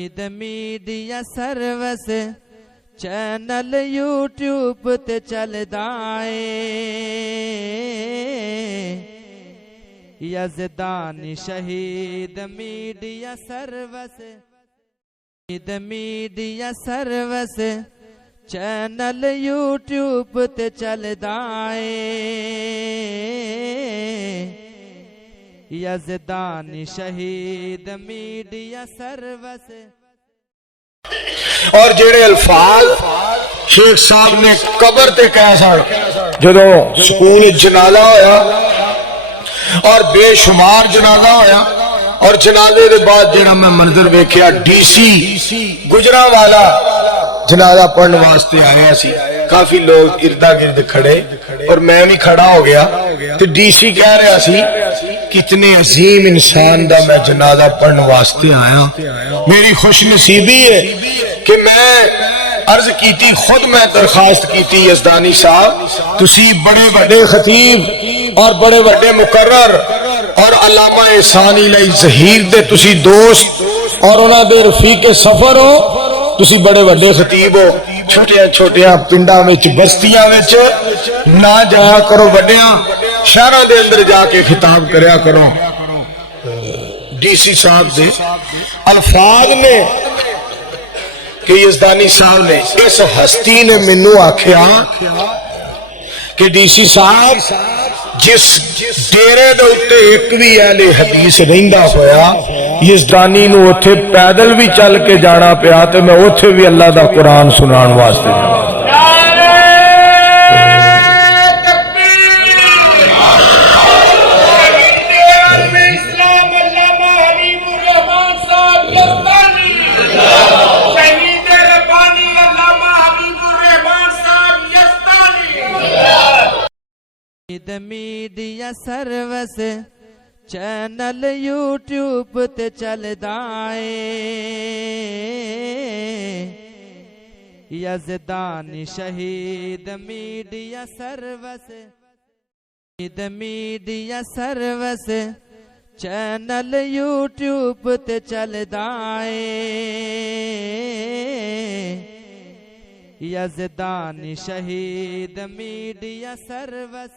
Media service channel YouTube ते चलदा है। यज़दानी शहीद मीडिया सर्विस चैनल यूट्यूब ते चलदा है। यज़दानी शहीद मीडिया सर्विस। और जेड़े अल्फाज शेख साहब ने कबर ते कह सन जदों स्कूल जनाजा होया और बेशुमार जनाजा होया और जनाजे के बाद जेड़ा मैं मंजर वेख्या डीसी गुजरांवाला जनाजा पढ़ने वास्ते आया सी। काफी लोग इर्दा गिर्द खड़े और मैं भी खड़ा हो गया तो डीसी कह रहा सी कितने अजीम इंसान दा मैं जनाजा पढ़ने वास्ते आया। मेरी खुशनसीबी है कि मैं अर्ज की खुद मैं दरखास्त की यज़दानी साहब तुसी बड़े बड़े खतीब और बड़े बड़े मुकर्रर और अल्लामा एहसानी लई ज़हीर दे तुसी दोस्त और उन्हां दे रफीके सफर हो। तुसी बड़े बड़े खतीब हो। छोटिया छोटिया पिंडां विच बस्तियां विच ना जाया करो, वड्डियां शहरां दे अंदर जाके खिताब करया करो। डीसी साहब दे अल्फाज ने कि यज़दानी साहब ने इस हस्ती ने मैनू आख्या कि डीसी साहब जिस डेरे दे उत्ते एक भी अहले हदीस रहिंदा होया यज़दानी नू उत्थे पैदल भी चल के जाना पिया ते मैं उत्थे भी अल्लाह दा कुरान सुनान वास्ते जाना। मीडिया सर्विस चैनल यूट्यूब ते चलदा है। यज़दानी शहीद मीडिया सर्विस चैनल यूट्यूब ते चलदा है। यज़दानी शहीद मीडिया सर्विस।